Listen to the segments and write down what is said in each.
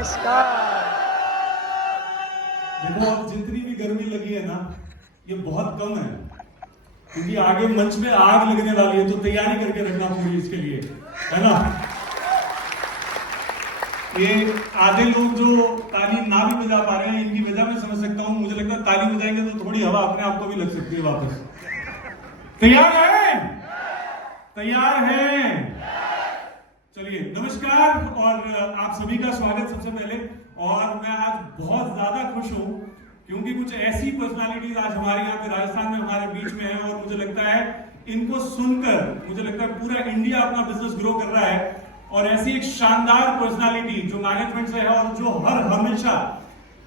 नमस्कार। देखो अब जितनी भी गर्मी लगी है ना, ये बहुत कम है, क्योंकि आगे मंच में आग लगने वाली है, तो तैयारी करके रखना पूरी इसके लिए, है ना। ये आधे लोग जो ताली ना भी बजा पा रहे हैं, इनकी वजह मैं समझ सकता हूं। मुझे लगता है ताली बजाएंगे तो थोड़ी हवा अपने आप को भी लग सकती है वापस। तैयार है? तैयार है? चलिए, नमस्कार और आप सभी का स्वागत सबसे पहले। और मैं आज बहुत ज्यादा खुश हूं क्योंकि कुछ ऐसी पर्सनालिटीज आज हमारे यहाँ पे राजस्थान में हमारे बीच में है, और मुझे लगता है इनको सुनकर मुझे लगता है पूरा इंडिया अपना बिजनेस ग्रो कर रहा है। और ऐसी एक शानदार पर्सनालिटी जो मैनेजमेंट से है और जो हर हमेशा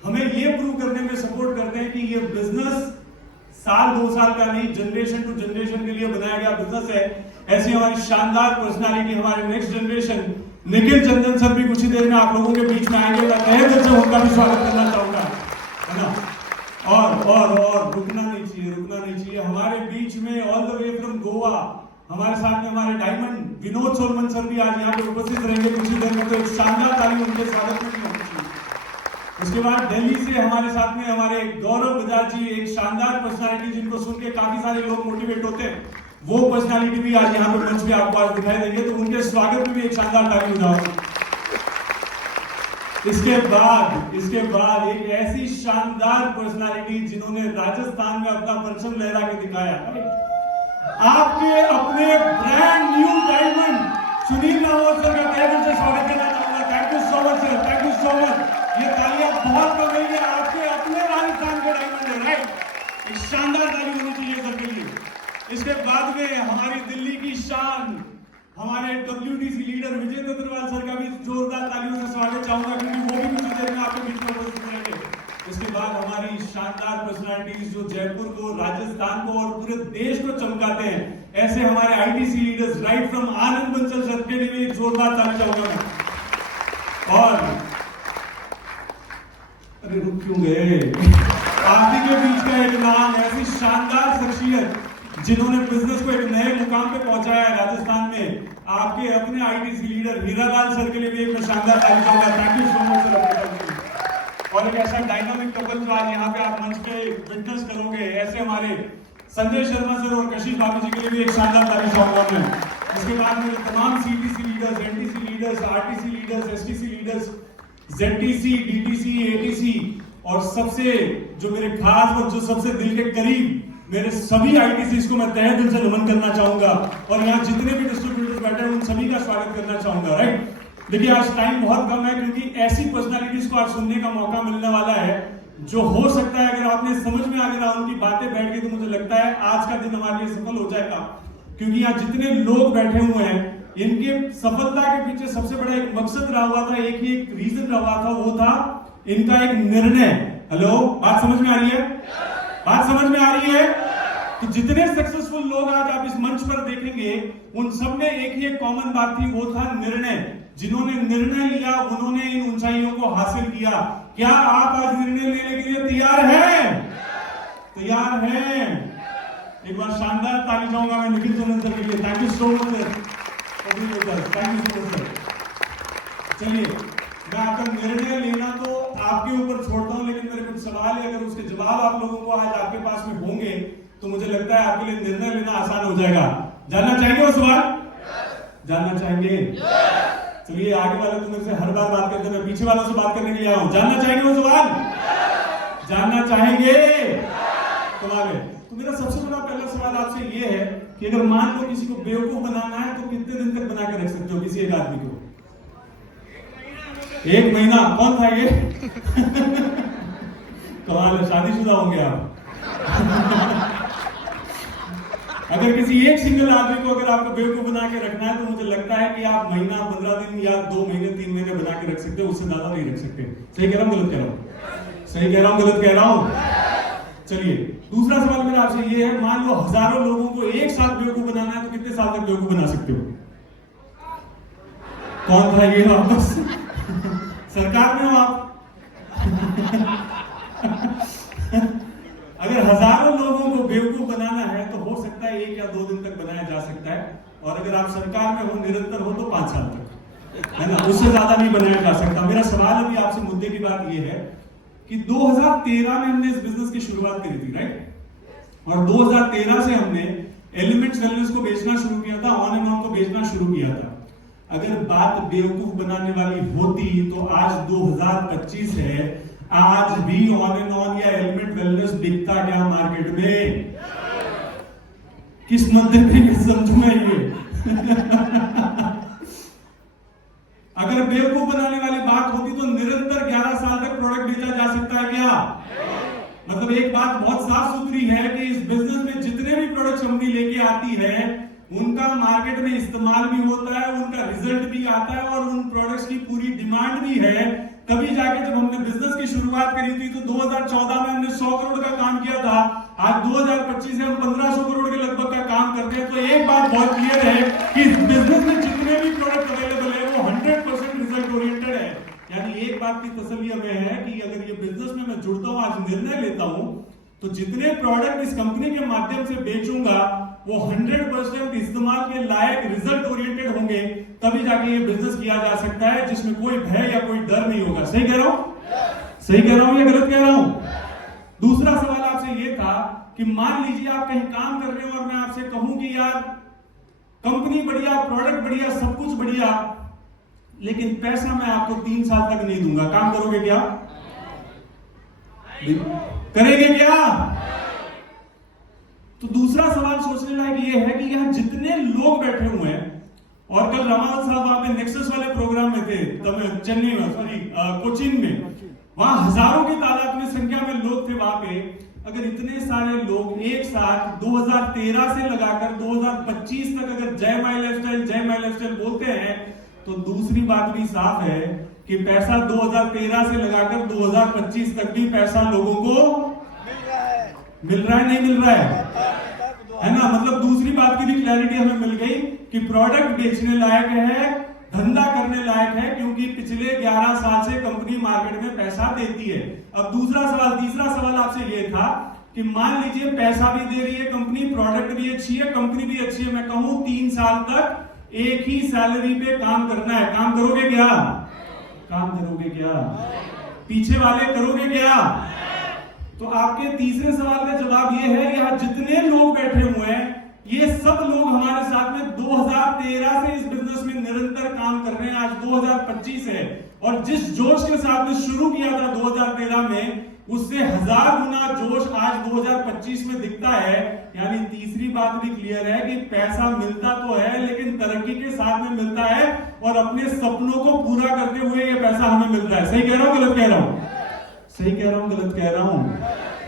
हमें ये प्रूव करने में सपोर्ट करते हैं कि ये बिजनेस साल 2 साल का नहीं, जनरेशन टू जनरेशन के लिए बनाया गया बिजनेस है। ऐसी हमारी शानदार पर्सनालिटी, हमारे नेक्स्ट जनरेशन निखिल चंदन सर भी कुछ ही देर में आप लोगों के बीच में आएंगे। मैं तहे दिल से उनका भी स्वागत करना चाहूंगा, है ना। और रुकना नहीं चाहिए हमारे बीच में all the way from Goa हमारे साथ में हमारे डायमंड विनोद सोलमन सर भी आज यहाँ पे उपस्थित रहेंगे कुछ ही देर में, तो एक शानदार ताली उनके स्वागत में भी होनी चाहिए। उसके बाद दिल्ली से हमारे साथ में हमारे गौरव बजाज जी, एक शानदार पर्सनालिटी जिनको सुन के काफी सारे लोग मोटिवेट होते हैं, वो पर्सनालिटी भी आज यहाँ पे मंच पे आपको आज दिखाई देंगे, तो उनके स्वागत में भी एक शानदार ताली बजाओ। इसके बाद एक ऐसी शानदार पर्सनालिटी जिन्होंने राजस्थान में अपना परचम लहरा के दिखाया, आपके अपने brand new diamond Sunil Namod sir का तहे दिल से स्वागत करना चाहूंगा। Thank you so much sir, thank you so much. ये तालियां बहुत कम है, आपके अपने राजस्थान के डायमंड है, राइट। एक शानदार ताली होनी चाहिए सर के लिए। इसके बाद में हमारी दिल्ली की शान, हमारे WDC लीडर विजय अग्रवाल सर का भी जोरदार तालियों से स्वागत चाहूंगा, क्योंकि वो भी कुछ देर में आपके बीच में उपस्थित रहेंगे। इसके बाद हमारी शानदार पर्सनालिटीज जो जयपुर को, राजस्थान को और पूरे देश को चमकाते हैं, ऐसे हमारे ITC leaders right from Anand Bansal sir के लिए भी एक जोरदार ताली चाहूंगा मैं। और अरे रुक क्यों गए, आप ही के बीच का एक नाम, ऐसी शानदार शख्सियत जिन्होंने बिजनेस को एक नए मुकाम पे पहुंचाया है राजस्थान में, आपके अपने ITC लीडर हीरालाल सर के लिए भी एक शानदार ताली चाहूंगा। Thank you so much sir. और एक ऐसा डायनामिक कपल जो आज यहाँ पे आप मंच पे विटनेस करोगे, ऐसे हमारे संजय शर्मा सर और कशिश भाभी जी के लिए भी एक शानदार ताली चाहूंगा मैं। इसके बाद मेरे तमाम CTC leaders, NTC leaders, RTC leaders, STC leaders, ZTC, DTC, ATC और सबसे जो मेरे खास और जो सबसे दिल के करीब मेरे सभी ITCs को मैं तहे दिल से नमन करना चाहूंगा। और यहाँ जितने भी डिस्ट्रीब्यूटर्स बैठे हैं उन सभी का स्वागत करना चाहूंगा, राइट। देखिए आज टाइम बहुत कम है, क्योंकि ऐसी पर्सनालिटीज को आज सुनने का मौका मिलने वाला है जो हो सकता है अगर आपने समझ में अगर उनकी बातें बैठ गई तो मुझे लगता है आज का दिन हमारे लिए सफल हो जाएगा। क्योंकि यहाँ जितने लोग बैठे हुए हैं, इनके सफलता के पीछे सबसे बड़ा एक मकसद रहा हुआ था, एक ही एक रीजन रहा हुआ था, वो था इनका एक निर्णय। हेलो, बात समझ में आ रही है? बात समझ में आ रही है? तो जितने सक्सेसफुल लोग आज आप इस मंच पर देखेंगे, उन सब में एक ही एक कॉमन बात थी, वो था निर्णय। जिन्होंने निर्णय लिया उन्होंने इन ऊंचाइयों को हासिल किया। क्या आप आज निर्णय लेने के लिए तैयार हैं? तैयार हैं? एक बार शानदार ताली चाहूंगा मैं निखिल चंदन सर के लिए। Thank you so much sir, thank you so much sir. चलिए, मैं आपका निर्णय लेना तो आपके ऊपर छोड़ता हूं, लेकिन मेरे कुछ सवाल है, अगर उसके जवाब आप लोगों को आज आपके पास में होंगे तो मुझे लगता है आपके लिए निर्णय लेना आसान हो जाएगा। जानना चाहेंगे वो सवाल? जानना चाहेंगे? चलिए, आगे वाले तो मेरे से हर बार बात करते हैं, मैं पीछे वालों से बात करने के लिए आया हूं। जानना चाहेंगे वो सवाल? जानना चाहेंगे? कमाल है। तो मेरा सबसे बड़ा पहला सवाल आपसे ये है कि अगर मान लो किसी को बेवकूफ बनाना है तो कितने दिन तक बना के रख सकते हो किसी एक आदमी को? 1 महीना। कौन था ये? कमाल है, शादीशुदा होंगे आप। अगर किसी एक सिंगल आदमी को अगर आपको बेवकूफ बना के रखना है तो मुझे लगता है कि आप महीना, 15 दिन या 2 महीने, 3 महीने बना के रख सकते हो, उससे ज्यादा नहीं रख सकते। सही कह रहा हूं, गलत कह रहा हूं? सही कह रहा हूं, गलत कह रहा हूं? चलिए, दूसरा सवाल मेरा आपसे ये है, मान लो हजारों लोगों को एक साथ बेवकूफ बनाना है तो कितने साल तक बेवकूफ बना सकते हो? कौन था ये? वापस सरकार में हो आप? अगर हजारों लोगों को बेवकूफ बनाना है तो हो सकता है 1 या 2 दिन तक बनाया जा सकता है, और अगर आप सरकार में हो, निरंतर हो, तो 5 साल तक। है ना, उससे ज्यादा नहीं बनाया जा सकता। मेरा सवाल अभी आपसे मुद्दे की बात यह है कि 2013 में हमने इस बिजनेस की शुरुआत करी थी, राइट? और 2013 से हमने एलिमेंट्स वेलनेस को बेचना शुरू किया था, ऑन एंड ऑन को बेचना शुरू किया था। अगर बात बेवकूफ बनाने वाली होती तो आज 2025 है, आज भी ऑन एंड ऑन या एलिमेंट वेलनेस बिकता क्या मार्केट में? किस मुद्दे पे समझू मैं ये? अगर बेवकूफ बनाने वाली बात होती तो निरंतर 11 साल तक प्रोडक्ट बेचा जा सकता है क्या? मतलब एक बात बहुत साफ सुथरी है कि इस बिजनेस में जितने भी प्रोडक्ट कंपनी लेके आती है उनका मार्केट में इस्तेमाल भी होता है, उनका रिजल्ट भी आता है और उन प्रोडक्ट्स की पूरी डिमांड भी है। तभी जाके जब हमने बिजनेस की शुरुआत करी थी तो 2014 में हमने 100 करोड़ का काम किया था। आज 2025 से हम 1500 करोड़ के लगभग का काम करते हैं। तो एक बात बहुत क्लियर है कि इस बिजनेस में जितने भी प्रोडक्ट अवेलेबल है वो 100% रिजल्ट ओरिएंटेड है। यानी एक बात की तसल्ली हमें है कि अगर ये बिजनेस में मैं जुड़ता हूं, आज निर्णय लेता हूं, तो जितने प्रोडक्ट इस कंपनी के माध्यम से बेचूंगा वो 100% इस्तेमाल के लायक रिजल्ट ओरिएंटेड होंगे। तभी जाके ये बिजनेस किया जा सकता है जिसमें कोई भय या कोई डर नहीं होगा। सही कह रहा हूं? सही कह रहा हूं या गलत कह रहा हूं? दूसरा सवाल आपसे ये था कि मान लीजिए आप कहीं काम कर रहे हो और मैं आपसे कहूं कि यार कंपनी बढ़िया, प्रोडक्ट बढ़िया, सब कुछ बढ़िया, लेकिन पैसा मैं आपको 3 साल तक नहीं दूंगा, काम करोगे क्या? करेंगे क्या? तो दूसरा सवाल सोचने लायक ये है कि यहां जितने लोग बैठे हुए हैं, और कल रामावत साहब वहां पे नेक्सस वाले प्रोग्राम में थे, चेन्नई में, सॉरी कोचिन में, वहां हजारों की तादाद में संख्या में लोग थे वहां पे। अगर इतने सारे लोग एक साथ 2013 से लगाकर 2025 तक अगर जय माई लाइफस्टाइल बोलते हैं तो दूसरी बात भी साफ है कि पैसा 2013 से लगाकर 2025 तक भी पैसा लोगों को मिल रहा है, नहीं मिल रहा है ना? मतलब दूसरी बात की भी क्लैरिटी हमें मिल गई कि प्रोडक्ट बेचने लायक है, धंधा करने लायक है, क्योंकि पिछले 11 साल से कंपनी मार्केट में पैसा देती है। अब तीसरा सवाल आपसे ये था कि मान लीजिए पैसा भी दे रही है कंपनी, प्रोडक्ट भी अच्छी है, कंपनी भी अच्छी है, मैं कहूं 3 साल तक एक ही सैलरी पे काम करना है, काम करोगे क्या? काम करोगे क्या? पीछे वाले करोगे क्या? तो आपके तीसरे सवाल का जवाब ये है, यहां जितने लोग बैठे हुए हैं ये सब लोग हमारे साथ में 2013 से इस बिजनेस में निरंतर काम कर रहे हैं। आज 2025 है और जिस जोश के साथ में शुरू किया था 2013 में, उससे 1000 गुना जोश आज 2025 में दिखता है। यानी तीसरी बात भी क्लियर है कि पैसा मिलता तो है लेकिन तरक्की के साथ में मिलता है और अपने सपनों को पूरा करते हुए ये पैसा हमें मिलता है। सही कह रहा हूं गलत कह रहा हूं? सही कह रहा हूं गलत कह रहा हूं?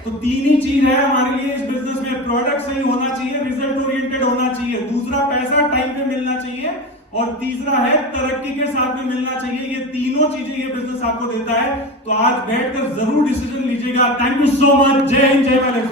तो 3 ही चीज है हमारे लिए इस बिजनेस में, प्रोडक्ट सही होना चाहिए, रिजल्ट ओरिएंटेड होना चाहिए, दूसरा पैसा टाइम पे मिलना चाहिए और तीसरा है तरक्की के साथ में मिलना चाहिए। ये तीनों चीजें ये बिजनेस आपको देता है। तो आज बैठकर जरूर डिसीजन लीजिएगा। Thank you so much. जय हिंद, जय माय लाइफस्टाइल।